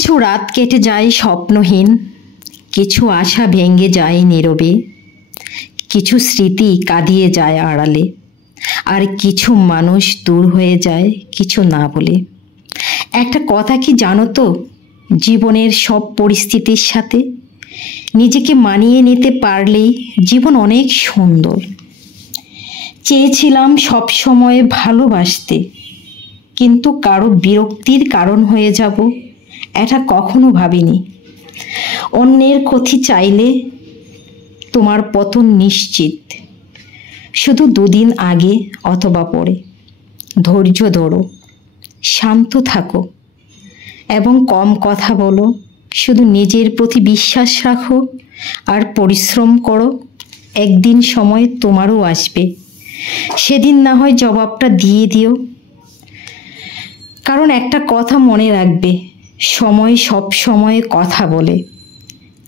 কিছু রাত কেটে যায় স্বপ্নহীন, কিছু আশা ভেঙে যায় নীরবে, কিছু স্মৃতি কাঁদিয়ে যায় আড়ালে, আর কিছু মানুষ দূর হয়ে যায় কিছু না বলে। একটা কথা কি জানো তো, জীবনের সব পরিস্থিতির সাথে নিজেকে মানিয়ে নিতে পারলেই জীবন অনেক সুন্দর। চেয়েছিলাম সব সময় ভালোবাসতে, কিন্তু কারো বিরক্তির কারণ হয়ে যাব এটা কখনো ভাবিনি। অন্যের ক্ষতি চাইলে তোমার পতন নিশ্চিত, শুধু দুদিন আগে অথবা পরে। ধৈর্য ধরো, শান্ত থাকো এবং কম কথা বলো। শুধু নিজের প্রতি বিশ্বাস রাখো আর পরিশ্রম করো। একদিন সময় তোমারও আসবে, সেদিন না হয় জবাবটা দিয়ে দিও। কারণ একটা কথা মনে রাখবে, সময় সব সময় কথা বলে।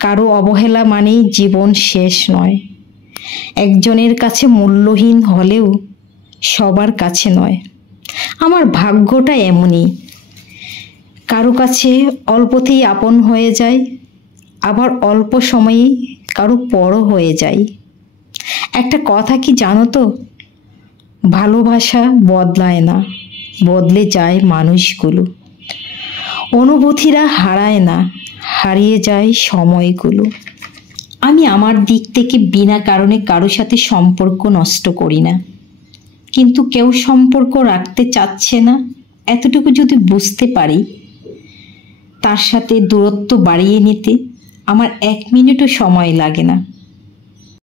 কারো অবহেলা মানেই জীবন শেষ নয়। একজনের কাছে মূল্যহীন হলেও সবার কাছে নয়। আমার ভাগ্যটা এমনই, কারো কাছে অল্পতেই আপন হয়ে যায়, আবার অল্প সময়েই কারো পরও হয়ে যায়। একটা কথা কি জানো তো, ভালোবাসা বদলায় না, বদলে যায় মানুষগুলো। অনুভূতিরা হারায় না, হারিয়ে যায় সময়গুলো। আমি আমার দিক থেকে বিনা কারণে কারো সাথে সম্পর্ক নষ্ট করি না, কিন্তু কেউ সম্পর্ক রাখতে চাচ্ছে না এতটুকু যদি বুঝতে পারি, তার সাথে দূরত্ব বাড়িয়ে নিতে আমার 1 মিনিটও সময় লাগে না।